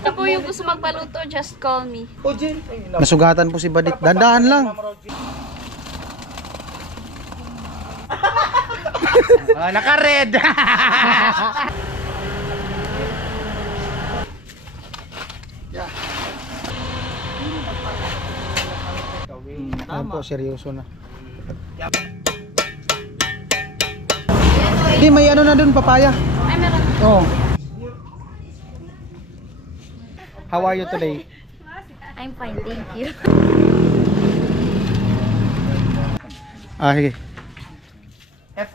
Ito po yung gusto magpaluto, just call me. Nasugatan po si Badit. Dandaan lang. Naka-red. Ayan po, seryoso na. Hindi, may ano na dun, papaya. Ay, meron. Oh. How are you today? I'm fine, thank you. Sige.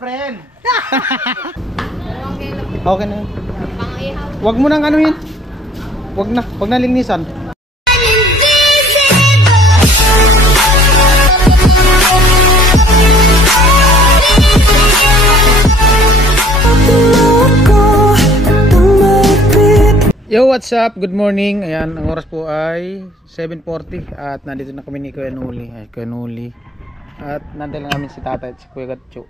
Friend. Okay na yun. Wag mo nang ano yun. Wag na linisan. Yo, what's up? Good morning. Ayan, ang oras po ay 7:40 at nandito na kami ni Kuya Nuli. At nandito lang namin si Tatay at si Kuya Gatcho.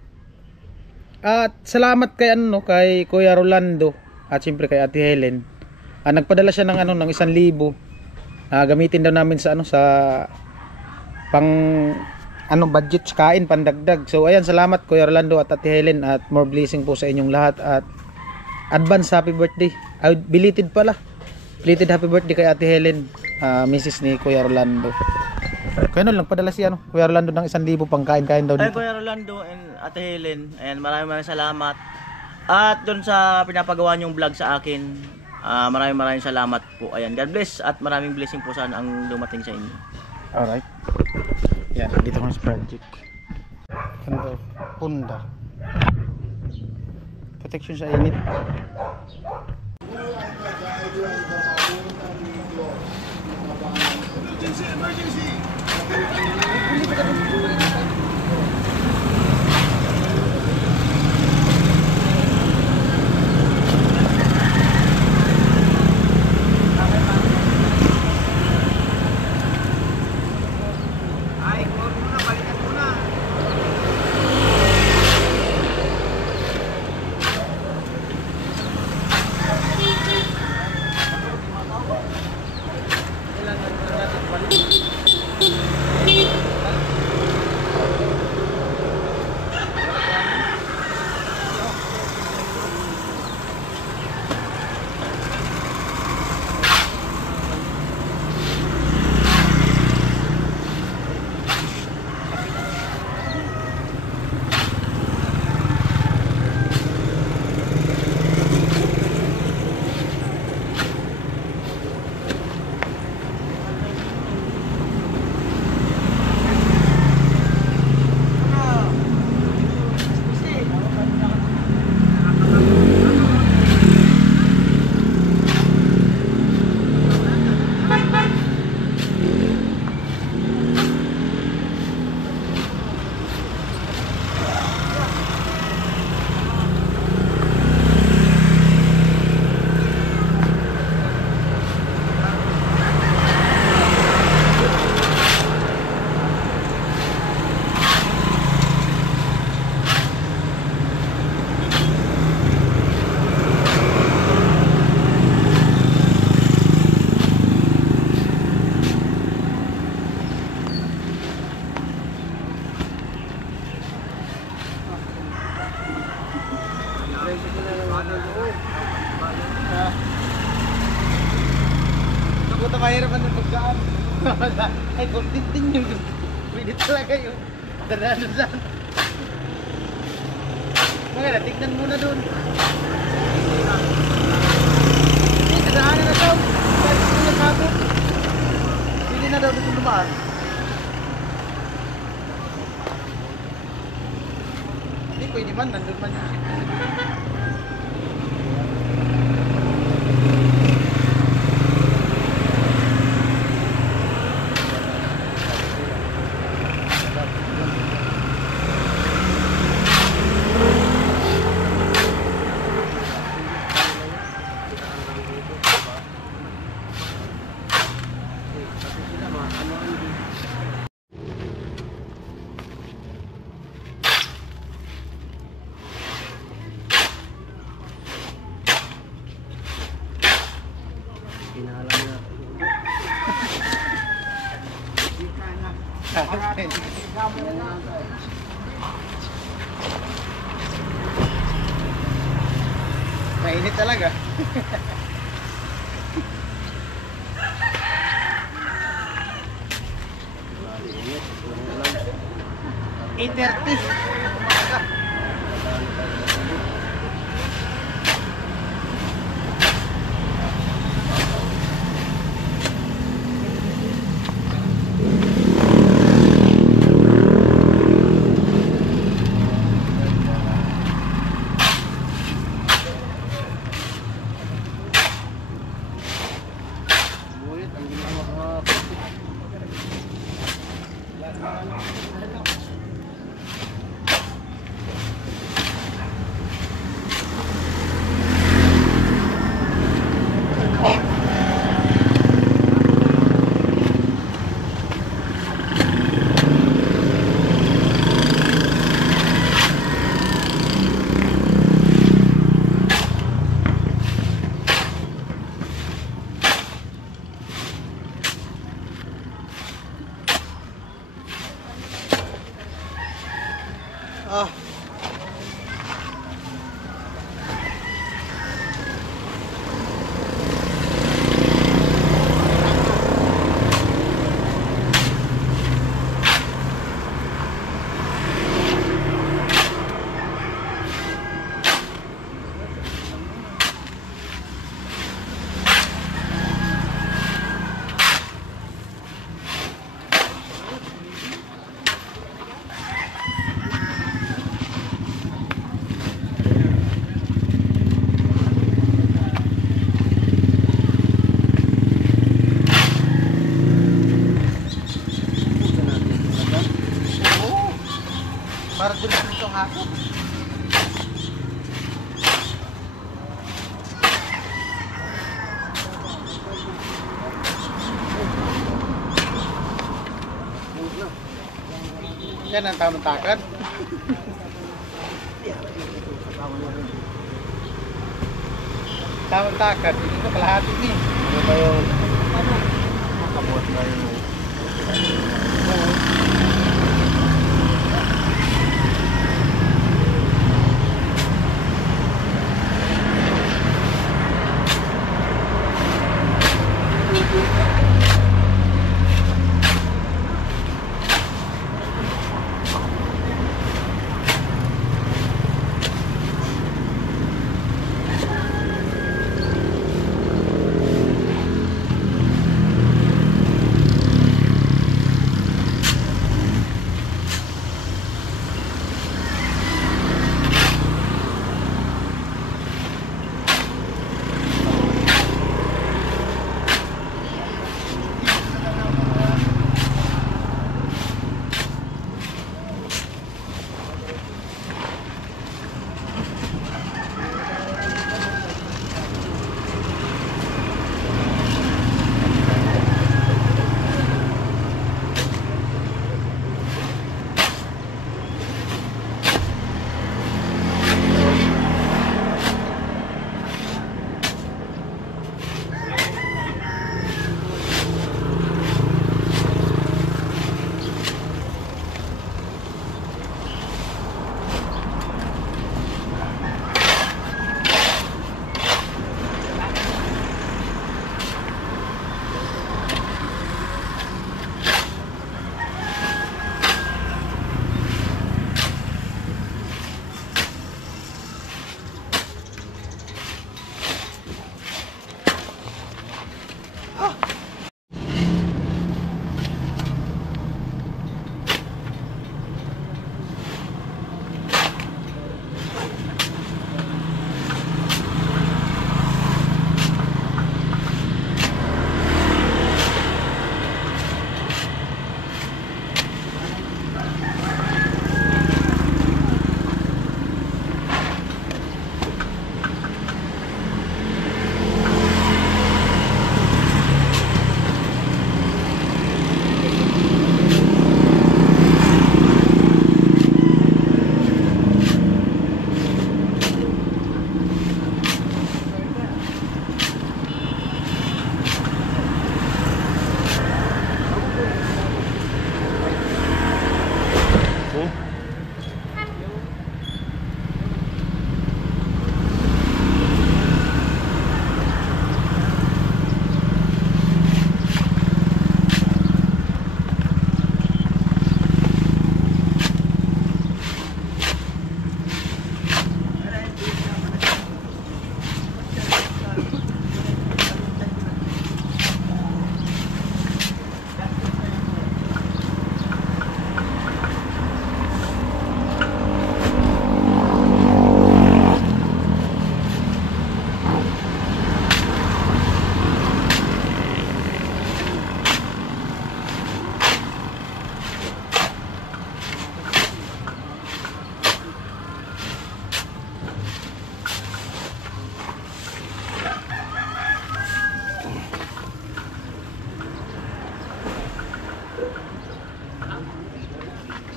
At salamat kay kay Kuya Rolando at siyempre kay Ate Helen. Nagpadala siya ng ng 1,000. Gamitin daw namin sa sa pang budget sa kain, pandagdag. So ayan, salamat Kuya Rolando at Ate Helen at more blessing po sa inyong lahat at advance happy birthday. Belated pala. Belated happy birthday kay Ate Helen, Mrs. ni Kuya Rolando. Kaya lang padala si Kuya Rolando ng 1,000 pang kain-kain daw dito. Kuya Rolando and Ate Helen, and maraming salamat. At doon sa pinapagawa niyong vlog sa akin, maraming salamat po. Ayan, God bless at maraming blessing po sana ang dumating sa inyo. Alright. Yan, dito ko sa project. Ano daw? Punda. Protection sa init. Emergency! Nakuta mahirapan ng pagkaan. Ay, content din yung pwede talaga yung daranan. Mga tignan muna dun. Daranan na daw. Pwede na daw dito lumaan. Hindi pwede man, nandun man yung ship. Mainit talaga. 8:30. Ah. Para dun dito ang hapon. Yan ang tamang takad. Tamang takad. Hindi ko kalahati ni. Ano ba yung makabuhat na yun?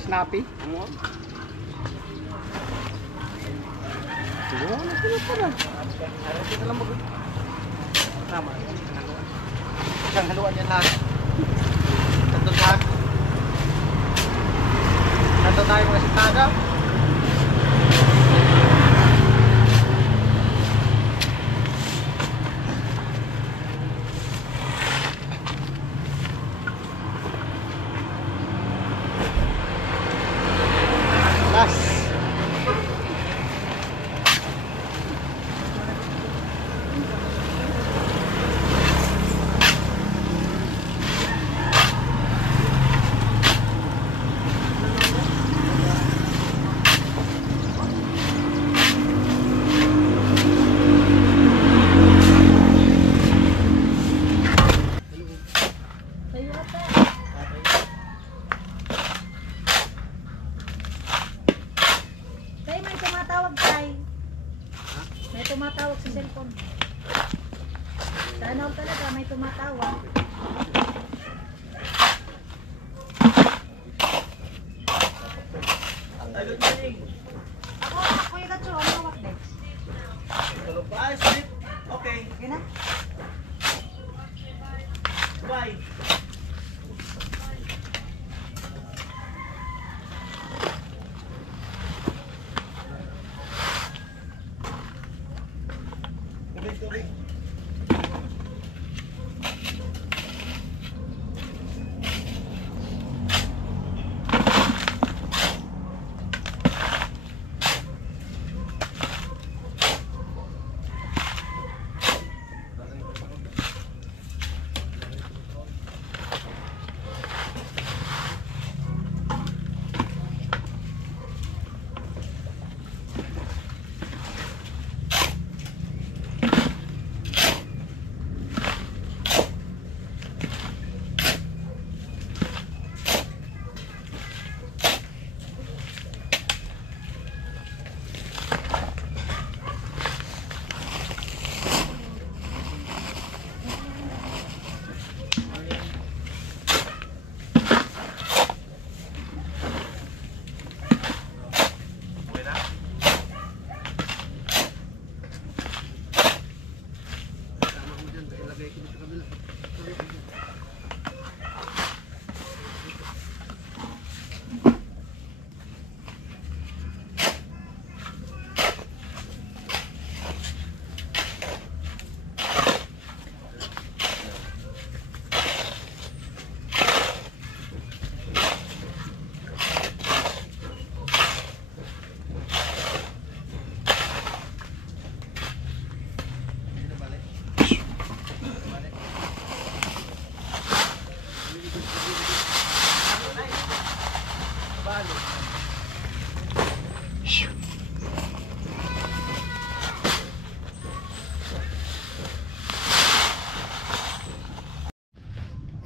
Snappy. Ano? Wala na sila pala. Harapin na lang mag... Tama. Isang haluan yan lahat. Tatlong lahat. Tatlong tayo mga sitaga. Last. Tay, may tumatawag, Tay. May tumatawag sa cellphone. Sana talaga may tumatawag. Ako yung gatso, ano tawag next? Okay. Yun na? Bye.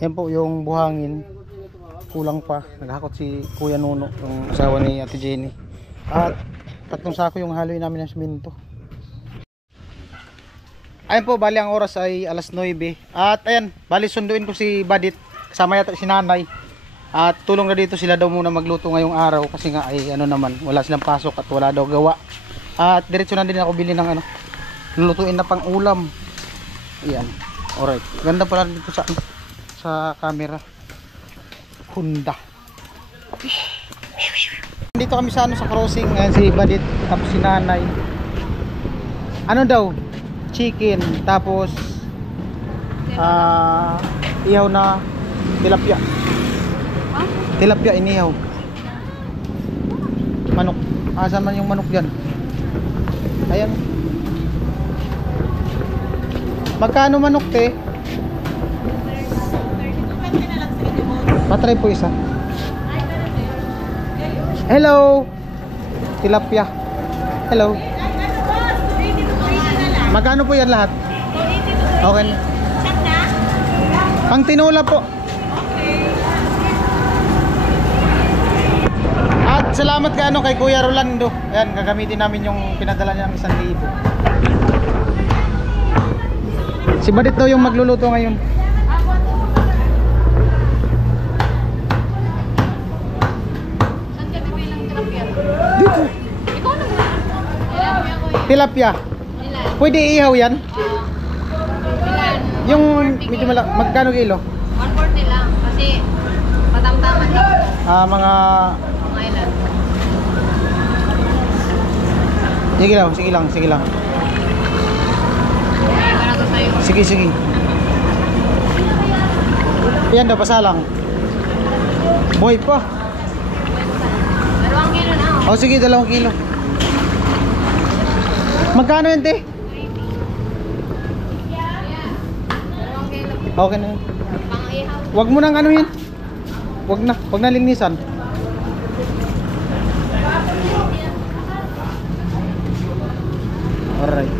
Yan po yung buhangin. Kulang pa. Naghakot si Kuya Nuno, yung asawa ni Ate Jenny. At 3 sako yung haloy namin ng simento. Ayun po, bali ang oras ay alas 9. At ayan, bali sunduin ko si Badit. Kasama yata si Nanay. At tulong na dito sila daw muna magluto ngayong araw. Kasi nga ay ano naman, wala silang pasok at wala daw gawa. At diretso na din ako bili ng ano, lulutuin na pang ulam. Ayan, alright. Ganda pala dito sa camera. Honda. Dito kami sa ano, sa crossing. Ayan si Badit, tapos si Nanay. Ano daw? Chicken, tapos ihaw na tilapia. Tilapia inihaw. Manok. Asan man yung manok dyan? Ayan. Magkano manok, te? Patry po isa. Hello. Tilapia. Hello. Magkano po yan lahat? Okay. Pang tinola po. At salamat kay Kuya Rolando. Ayan, gagamitin namin yung pinadala niya ng 1,000. Si Badit daw yung magluluto ngayon. Tilapia. Pwede ihaw yan? Yung medyo magkano kilo? 140 lang. Kasi patamtaman lang. Mga... Mga ilan. Sige lang. Para to sa'yo. Sige. Yan daw, pasalang. Buhay pa. 2 kilo na. O sige, 2 kilo. Magkano yan, te? 2 kilo. Okay na yan. Pang-ihaw. Wag mo nang ano yan. Wag na linisan. Alright.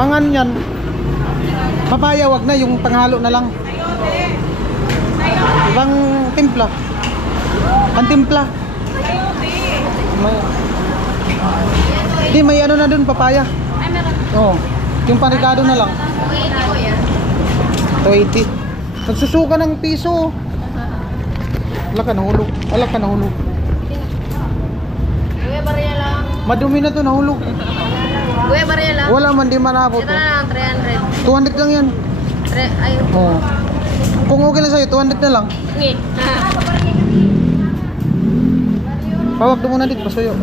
Pang ano yan? Papaya, wag na, yung panghalo na lang. Ibang timpla. Pantimpla. May ano na dun, papaya. Ay, meron. Oo. Yung panrikado na lang. 280 ko yan. 280. Nagsusuka ng piso. Ala ka nahulog. Kuya, bariya lang. Madumi na to, nahulog. Kuya, bariya lang. Wala man, di manabot. Ito na lang, 300. 200 lang yan. Ay, Oo. Kung okay lang sa'yo, 200 na lang. ngi. Pawag mo muna dito, pasuyo.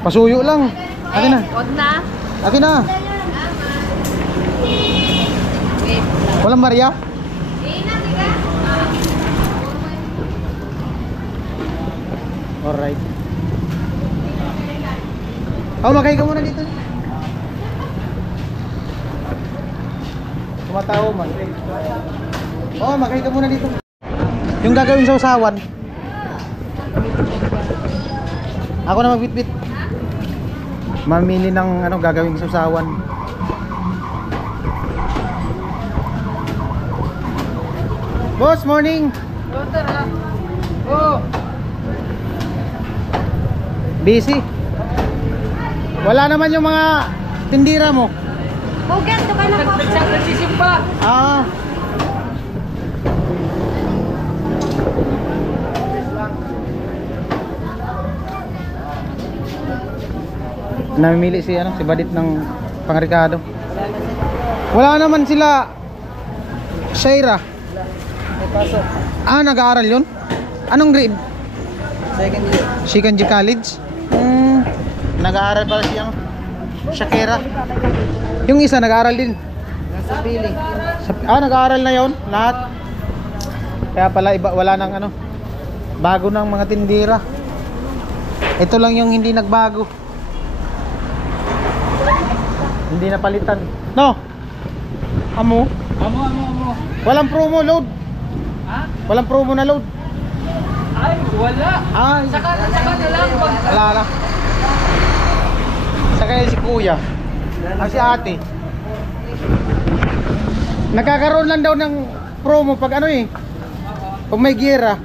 Pasuyo lang. Akin na. Wag na. Akin na. Wait. Walang Maria? Alright. Magay ka muna dito. Tumatawa man. Magay ka muna dito. Yung gagawin sa usawan. Ako na magbitbit. Mamili ng gagawin sa usawan. Boss, morning. Busy. Wala naman yung mga tindira mo. Bugat, ito ka na po. Ah. Namimili si Badit ng pangrikado. Wala naman sila Shaira. Nag-aaral yun? Anong grade? Second year college? Nag-aaral pala siya Shakira. Yung isa nag-aaral din. Nasa pili. Nag-aaral na yon lahat. Kaya pala iba, wala nang bago ng mga tindira. Ito lang yung hindi nagbago. Hindi napalitan. No. Amo. Walang promo load. Walang promo na load. Ay, wala. Saka na lang. wala na. Saka si kuya. Si ate. Nagkakaroon lang daw ng promo pag pag may gira.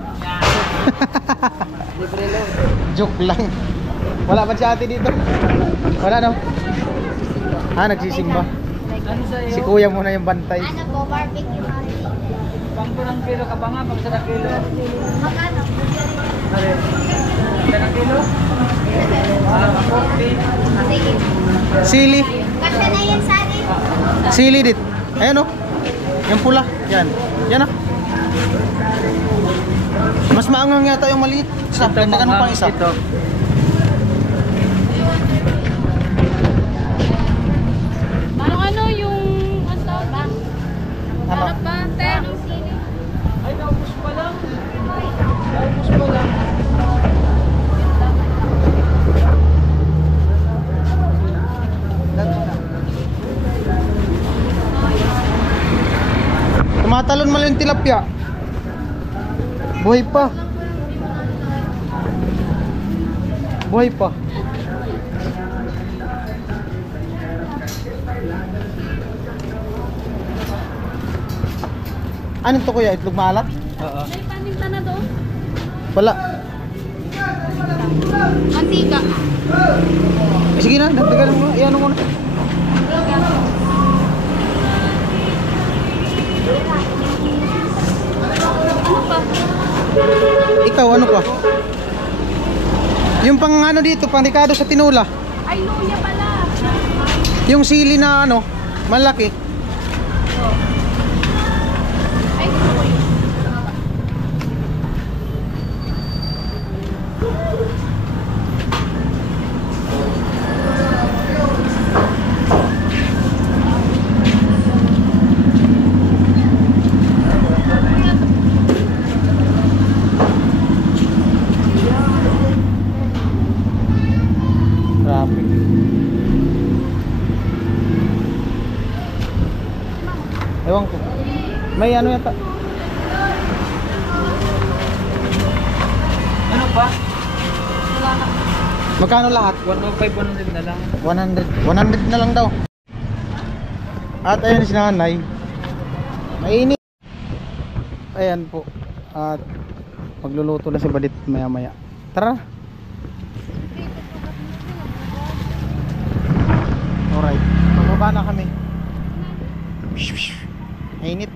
Libre load. Joke lang. Wala pa si ate dito. Wala no. Nagsisimba. Ano sa'yo? Si kuya muna yung bantay. Ano po, barbecue kami. Pang kurang kilo ka ba nga? Pag sa kilo? Magkano? Sa kilo? 40. Sige. Sili. Kasi na yan sa akin. Sili dit. Ayan yung pula. Yan. Yan Mas maangang yata yung maliit. Sa dandagan mo pang isa. Ito. Ano yung tawag ba? Ano? Ba, te? Ay, naubos pa lang. Naubos pa lang. Tumatalon mo lang yung tilapia. Buhay pa. Buhay pa. Ano to kuya? Itlog maalat? Oo. May paninta na doon. Wala. Mantika. Sige na, dagdagan mo. Iyan mo na. Ano pa? Ikaw, ano pa? Yung pang ano dito, pang Ricardo sa tinola. Ay, luya pala. Yung sili na ano, malaki. Ay, gusto ko yun. Traffic. Ewan ko. May ano yata. Ano ba? Magkano lahat? 105, 100 na lang. 100 na lang daw. At ayun si nanay. Mainit. Ayan po. At magluluto na si Badit maya maya. Tara. Alright. Magbaba na kami. Mainit.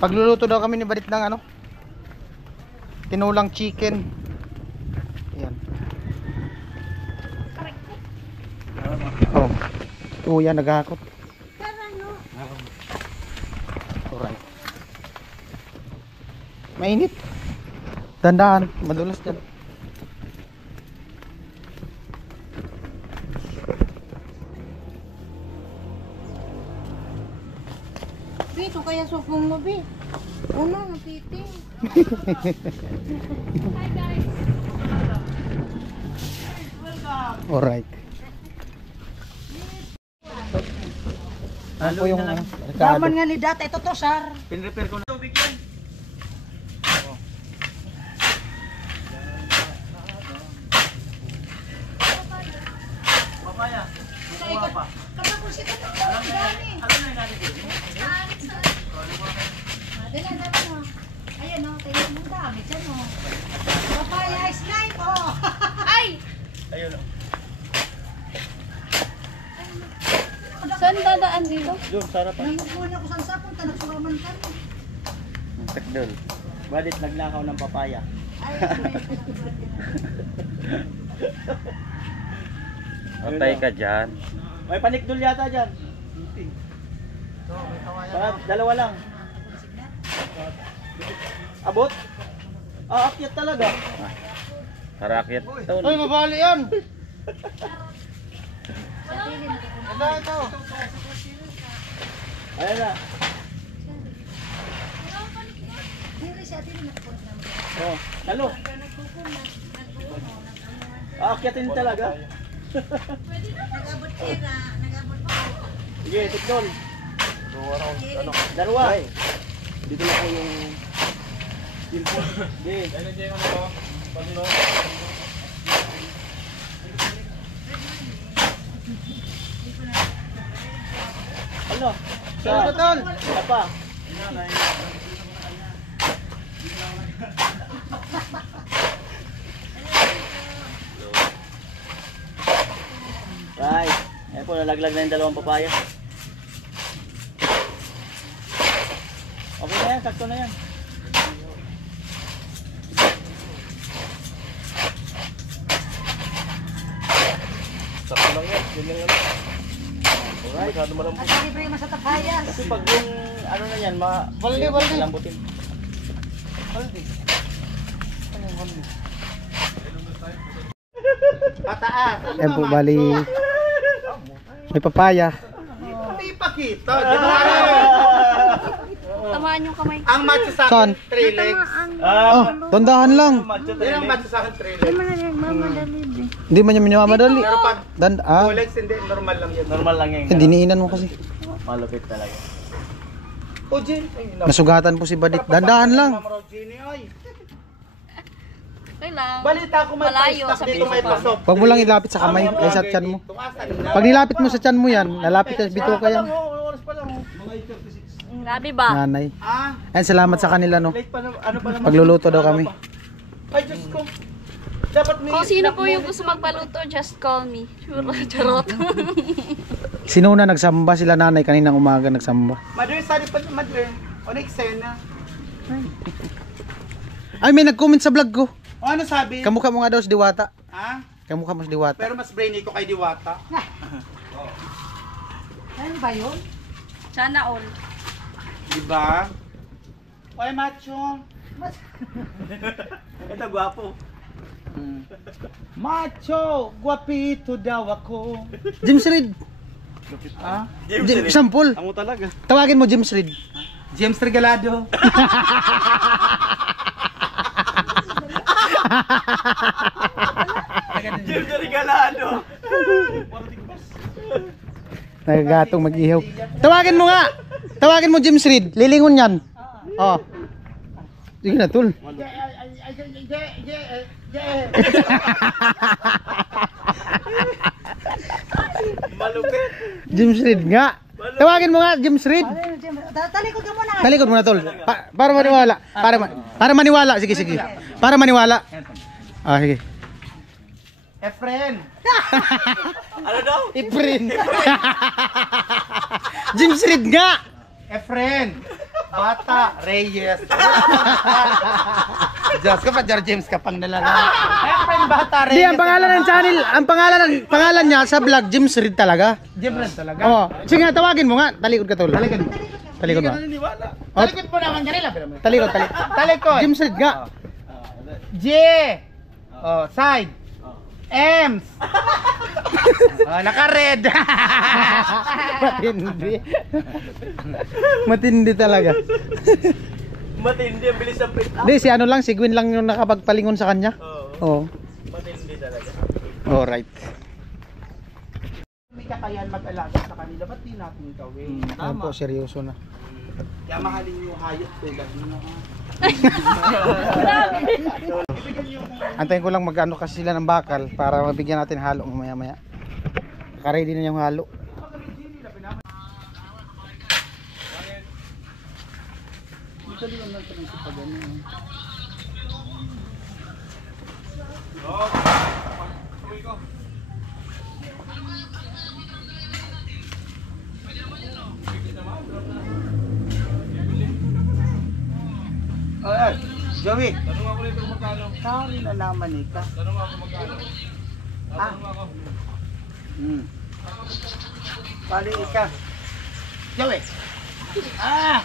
Pagluluto daw kami ni Badit ng ano? Tinulang chicken. Ayan. Oh. Kuya naghakot. Alright. Mainit. Dandahan, madulas dyan. Bito, kaya sufong mo, Bi. Uno, napiting. Alright. Ano po yung ano? Ricardo. Daman nga ni dati, ito to, sir. Pin-repair ko na. Tubig yan. Papaya. Kukuha pa. Kapag si ito, dami. Ano na yung natin dito? Dala, dala mo. Ayan o, tayo mo dami dyan o. Papaya is life o. Ay! Ayun. Saan dadaan dito? Doon, sarap pa. Nangukuha ako sa sapon, nagsuraman ka mo. Takdol. Badit naglakaw ng papaya. Ay, Patay ka dyan. May panikdol yata dyan. Dalawa lang. Abot? Akyat talaga. Karakyat. Ay, mabali yan! Ito, ito. Ayan na. hindi siya din nagpunta naman. Oh, halo. Aakyatin talaga. Nag-abot siya na, nag-abot pa. Sige, tikdol. Dalawa. Dito na po yung... Sige. Ano? Ano, tol? Isa pa. Right. Ayan po, nalaglag na yung dalawang papaya. Okay na yan, sakto na yan. Sakto lang yan. Ganyan yan. Alright. Masyado malambot. At libre mo sa tapayas. Kasi pag yung ano na yan, Baldi. lambutin. Baldi. Ano yung baldi? Pataas. Ayan po, bali. May papaya. Hindi ipakita. Tamaan yung kamay. Ang matcha sa Saan? akin, 3 legs. Oh, tandahan lang. Yan ang matcha sa akin, 3 legs. Hindi man niya minamadali. Pero pag Ah, 2 legs, hindi. Normal lang yan. Normal lang yan. diniinan mo kasi. Malupit talaga. O, Jin. Ay, Nasugatan po si Badit. Dandahan lang. Ma'am Rogini, ay. Okay lang. Balita ko may Malayo pa-stock sa dito, may piso pa. pasok. Huwag mo lang ilapit sa kamay ay sa tiyan mo. Pag nilapit mo sa tiyan mo yan, lalapit sa bituka yan. Oras pa lang. Grabe ba? Nanay. Ah, Ayan, salamat sa kanila no. late pa na, ano pa naman. Pagluluto daw kami. Ay, Diyos ko. Dapat may... Kung sino po yung gusto magpaluto, just call me. Sure, charot. Sinuna nagsamba sila nanay kaninang umaga nagsamba. Mother, sorry pa, Mother. O, next scene na. Ay, may nag-comment sa vlog ko. O ano sabi? Kamukha mo nga daw si Diwata. Ha? Kamukha mo si Diwata. Pero mas brainy ko kay Diwata. Ano ba yun? Sana all. Diba? Oy, macho. Ito, gwapo. Macho, guwapito daw ako. James Reid. Ha? Sample. Amo talaga. Tawagin mo James Reid. James Regalado. James Regalado. Nagagatong mag-ihaw. Tawagin mo nga. Tawagin mo James Reid. Lilingon yan. Oh. Sige na, tol. Malupit. James Reid nga. Tawagin mo nga James Reid. Talikod ka muna. Talikod mo na, tol. Para maniwala. Para maniwala. Sige, sige. Para maniwala. Ah, sige. Efren. Ano daw? Iprin. James Reid nga. Efren. Bata Reyes. Diyos ka pa, James ka pang nalala. Efren Bata Reyes. Di, ang pangalan ng channel, pangalan niya sa vlog, James Reid talaga. James talaga. Oo. Sige nga, tawagin mo nga. Talikod ka, tol. Talikod mo. Talikod mo. Naniniwala. Oh. Talikod mo naman kanila. Talikod. Talikod. James Reid nga. J. Oh, side. Ems. Oh, naka-red. Matindi. Matindi talaga. Matindi, ang bilis ng print up. Hindi, si ano lang, si Gwen lang yung nakapagpalingon sa kanya. Oo. Matindi talaga. Alright. May kakayan mag-alaga sa kanila, ba't di natin gawin? Ano po, seryoso na. Kaya mahalin yung hayop tulad nyo. Antayin ko lang mag-ano kasi sila ng bakal para mabigyan natin halo mamaya-maya. Naka-ready na yung halo. Ay, Joey. Tanong ako nito magkano? Sorry na naman ika. Tanong ako magkano? Tanong ako. Pali ika. Joey. Ah!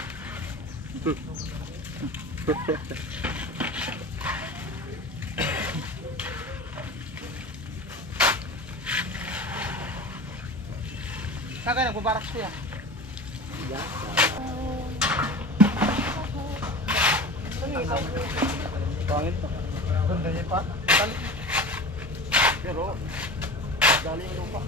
Kagaya nagbabarak siya. Pangit to. Ganda niya pa. Talik. Pero galing lupa.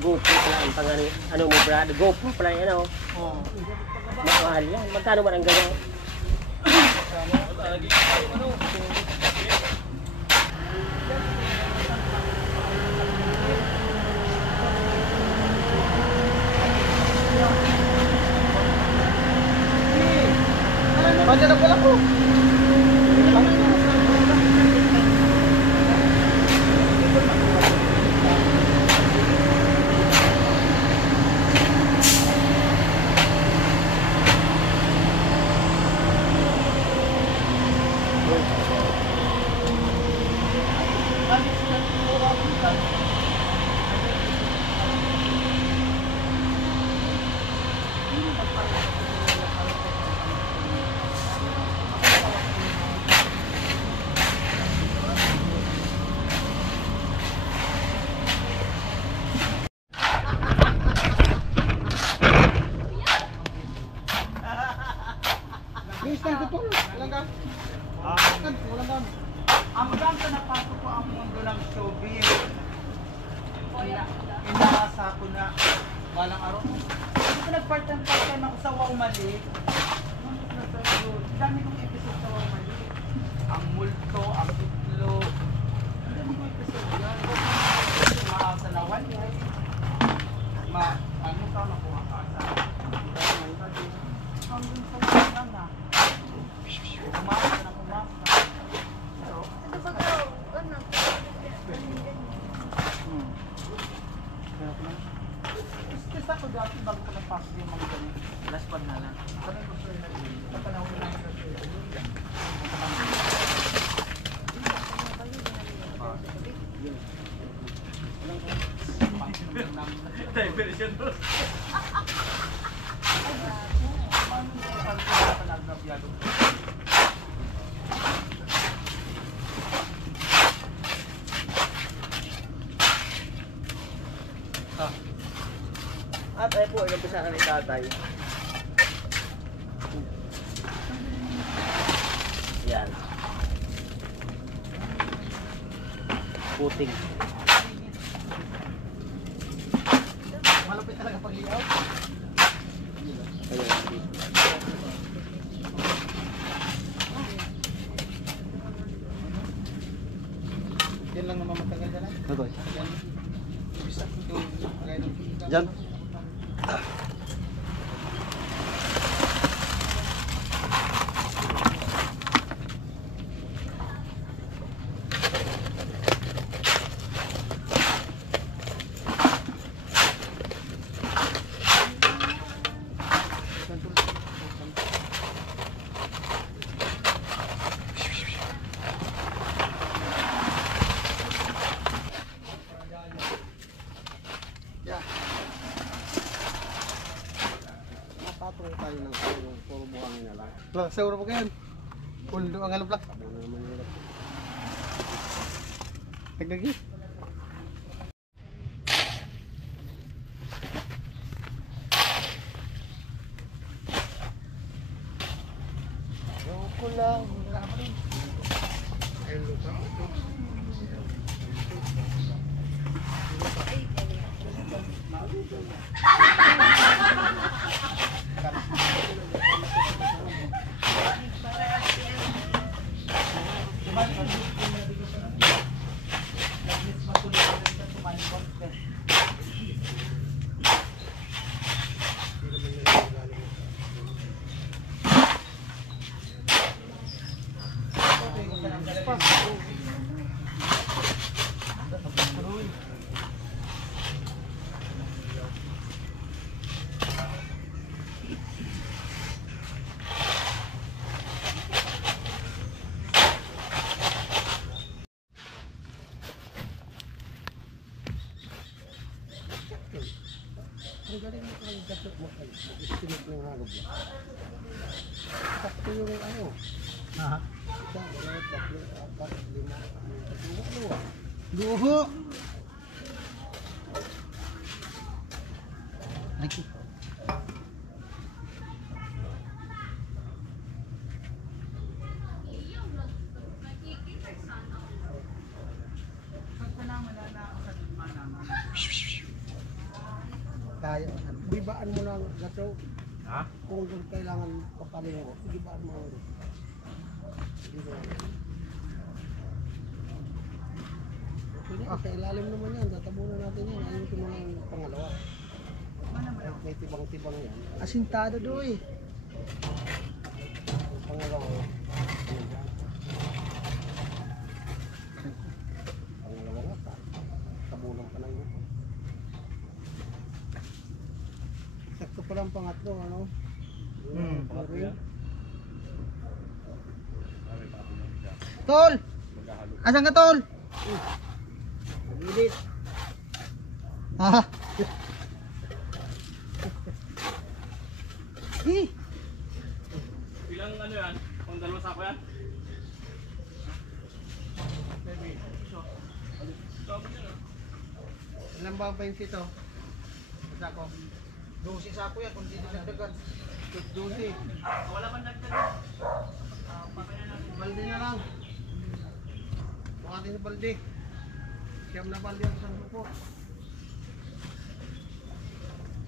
GoPro pala ang pangalan. Ano mo brad? GoPro pala yan oh. Oo. Mahal yan. Magkano man ang ganyan? Pwede na pala ko. Hanggang sa napasok ko ang mundo ng showbiz. Inarasa ko na balang araw. Hindi ko nag-part-time ako sa Wow Mali. Dami kong episode sa Wow Mali. Ang multo, ang itlog. Ang dami kong episode yan. Maasa na one year. Ano ka nakuha ka sa hanggang sa lang na. Umasa na umasa. At ay po, inumpisa na ni tatay. Yan. Puting. Malapit talaga pag-layout. Ayan. Yan lang naman matagal dyan. Ito. Ibisa ito. Kagaya ng pilihan. Diyan. Napatong tayo ng puro buhangin na lang. Sa uro po kayan. Uldo ang halaplak. Ano naman yung halaplak. Nagdagi. Ko lang. Ayun lupa. Ang galing mo ang gatot mo kayo. Mag-estimate ng halog mo. Sakto yung ano. Ha? Isa, dalawat, tatlo, apat, lima, luho. Luho! Lagi. Kaya, ibaan mo lang gato. Ha? Kung kailangan papaling mo, ibaan mo lang. Sa ilalim naman yan, tatabunan natin yan. Ayun ko naman yung pangalawa. May tibang-tibang yan. Asintado doy. Yung pangalawa. Pangalawa nga, tabunan pa lang ito. Sakto pa lang pangatlo, ano? Tol! Asan ka, Tol? Magilit. Ha? Ilang ano yan? Kung dalawang sako yan? Ilan ba ang 20 ito? Sako? 12 sako yan, kung hindi nagdagan. 12. Wala man dagdag. Balde na lang. Bukatin sa balde. Siyam na balde ang isang grupo.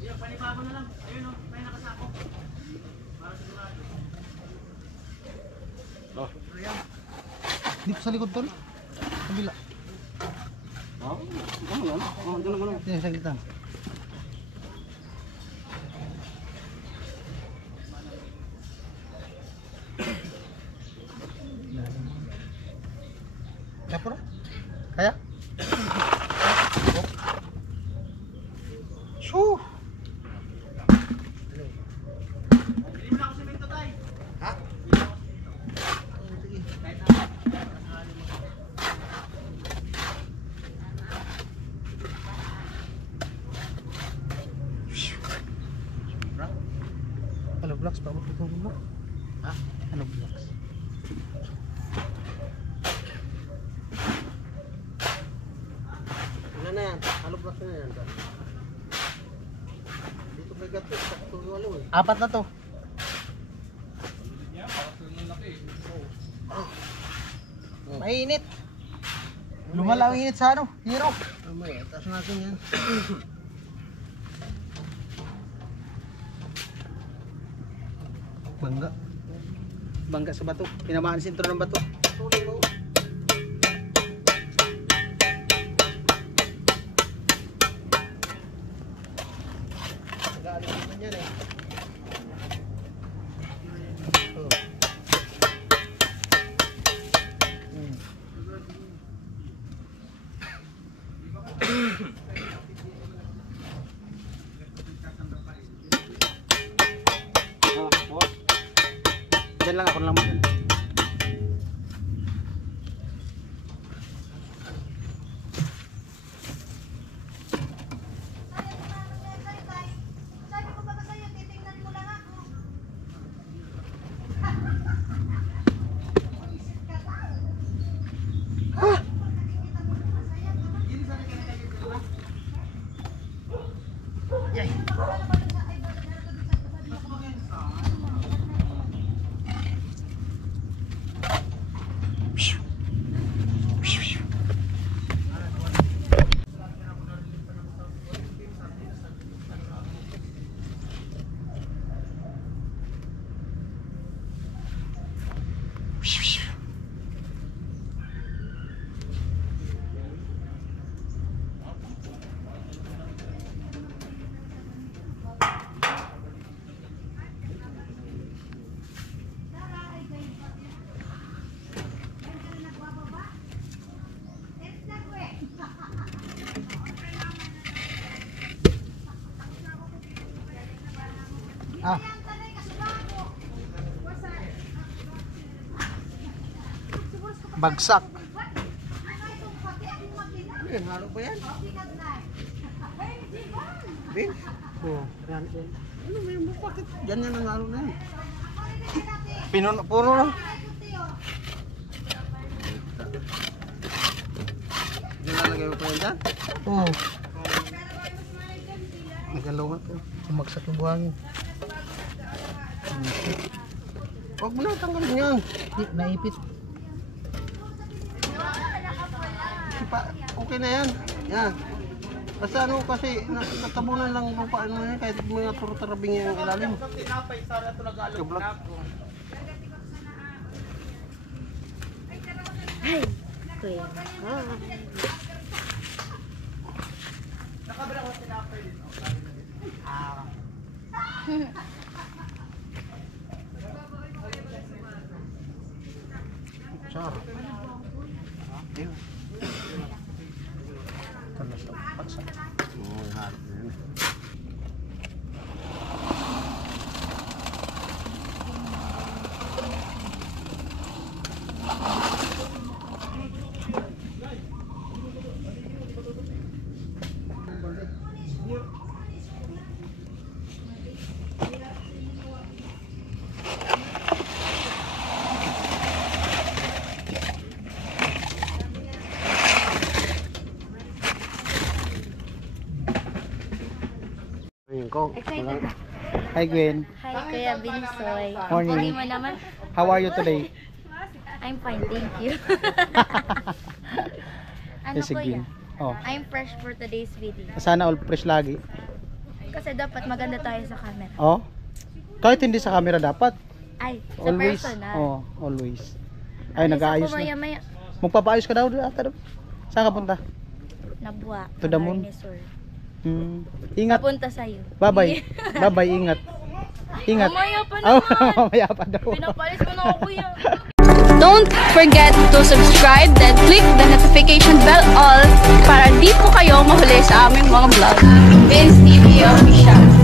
Iya, panibago na lang. Ayun o, may nakasako. Para sigurado. Ayan. Dito sa likod, Tol. Kabila. Dito sa gitna. Kapura? Kaya? Shoo! Hello Blocks, paabot ko mo. Ano blocks? Ano na yan? Hello Blocks na yan. Dito may gato, sakto yung alo eh. 4 na to. Mainit. Lumalaw init sa ano? Hero. Mamaya, taas natin yan. Bangga. Bangga sa bato. Tinamaan sentro ng bato. Galing naman yan eh. Diyan lang ako lang. Sabi ko ba sa'yo, titingnan mo lang ako. Bagsak. Eh, halo ba yan? Bin? Oo. Yan. Ano ba yung bakit? Yan yan ang halo na yan. Pinuno puro no. Nilalagay mo pa yan dyan? Oo. Nagalaw nga to. Sumagsak yung buhangin. Huwag mo na tanggalin yan. Naipit. Okay na yan. Yan. Basta ano kasi natabunan lang lupa ano yan kahit mga turutarabing yung ilalim. Kablak. Kuya. Char. Ayun. Bagsak. Oo, halo na yan. Ayun ko. Excited. Hi Gwen. Hi, Kuya Binsoy. Morning. Hindi mo naman. How are you today? I'm fine, thank you. Ano Yes, kuya? Gwen. Oh. I'm fresh for today's video. Sana all fresh lagi. Kasi dapat maganda tayo sa camera. Oh. Kahit hindi sa camera dapat. Ay, sa Always. personal. Oh, always. Ay, nag-aayos Ako na. maya-maya. Magpapaayos ka daw ata daw. Saan ka punta? Nabuwa. To the moon? Ingat. Papunta sa'yo. Bye-bye. Bye-bye, ingat. Ingat. Mamaya pa Oh, naman. mamaya pa daw. Pinapalis mo na ako, kuya. Don't forget to subscribe, then click the notification bell all para di po kayo mahuli sa aming mga vlog. Vince TV Official.